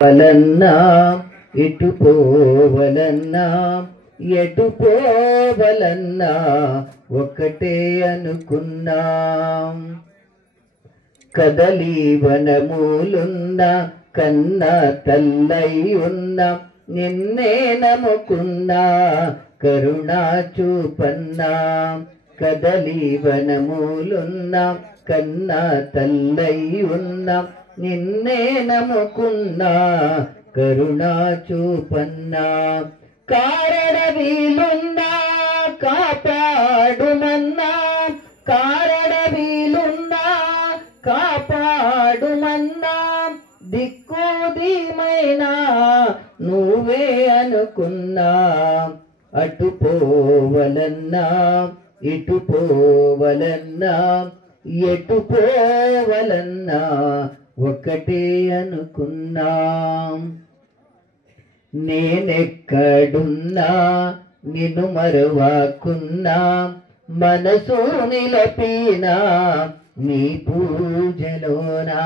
వలన్నా ఇటు పోవలన్నా ఎటు పోవలన్నా ఒకటే అనుకున్నాం. కదలి వనమూలున్న కన్న తల్లై ఉన్న నిన్నే నమ్ముకున్నా కరుణా చూపన్నా. కదలి వనమూలున్న కన్న తల్లై ఉన్న నిన్నే నమ్ముకున్నా కరుణా చూపన్నా. కారడవిలున్నా కాపాడుమన్నా కారడవిలున్నా కాపాడుమన్నా దిక్కు ధీమైనా నువ్వే అనుకున్నా. అటు పోవలన్నా ఇటు పోవలన్నా ఎటు పోవలన్నా ఒకటే అనుకున్నాం. నేనెక్కడున్నా నిన్ను మరువకున్నా మనసు నిలపినా నీ పూజలోనా.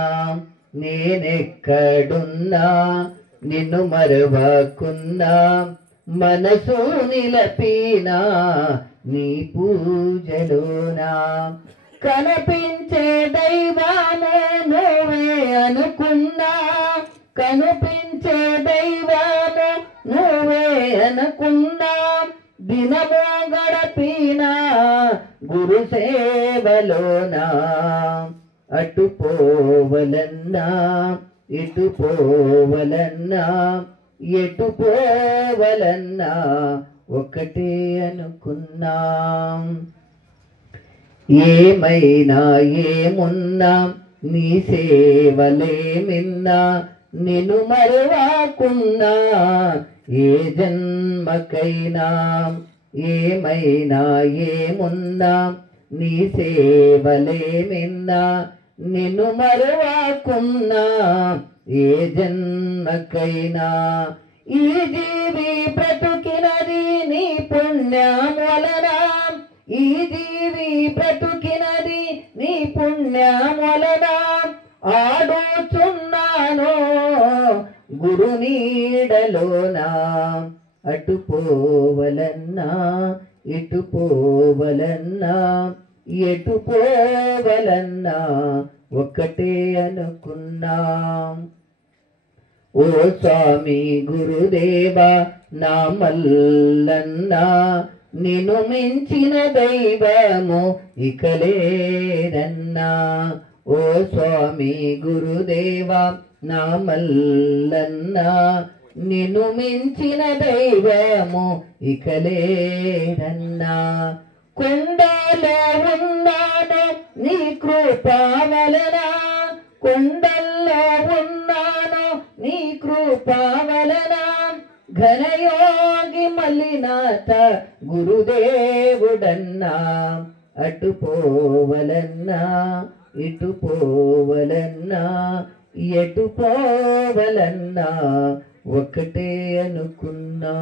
నేనెక్కడున్నా నిన్ను మరువకున్నా మనసు నిలపినా నీ పూజలోనా. కనిపించే దైవాను నువ్వే అనుకున్నా కనిపించే దైవాను నువ్వే అనుకున్నా. దినము గడపినా గురు సేవలోనా. అటు పోవలన్నా ఇటు పోవలన్నా ఎటు పోవలన్నా ఒకటే అనుకున్నాం. ఏమైనా ఏమున్నా నీ సేవలే మిన్నా నిన్ను మరువకున్నా ఏ జన్మకైనా. ఏమైనా ఏమున్నా నీ సేవలే మిన్నా నిన్ను మరువకున్నా ఏ జన్మకైనా. ఈ జీవి బ్రతుకినది నీ పుణ్యం వలన ఈ జీవి బ్రతుకినది నీ పుణ్యం వలన. ఆడుచున్నాను గురు నీడలోనా. అటు పోవలన్నా ఇటు పోవలన్నా ఎటు పోవలన్నా ఒకటే అనుకున్నాం. ఓ స్వామి గురుదేవా నా మల్లన్నా నిన్ను మించిన దైవము ఇక లేరన్నా. ఓ స్వామి గురుదేవా నా మల్లన్నా నిన్ను మించిన దైవము ఇక లేరన్నా. కొండలో ఉన్నాను నీ కృపా వలన కొండల్లో ఉన్నాను నీ కృపా వలన. ఘనయోగి మల్లినాథ గురుదేవుడన్నా. అటు పోవలన్నా ఇటు పోవలన్నా ఎటు పోవలన్నా ఒకటే అనుకున్నా.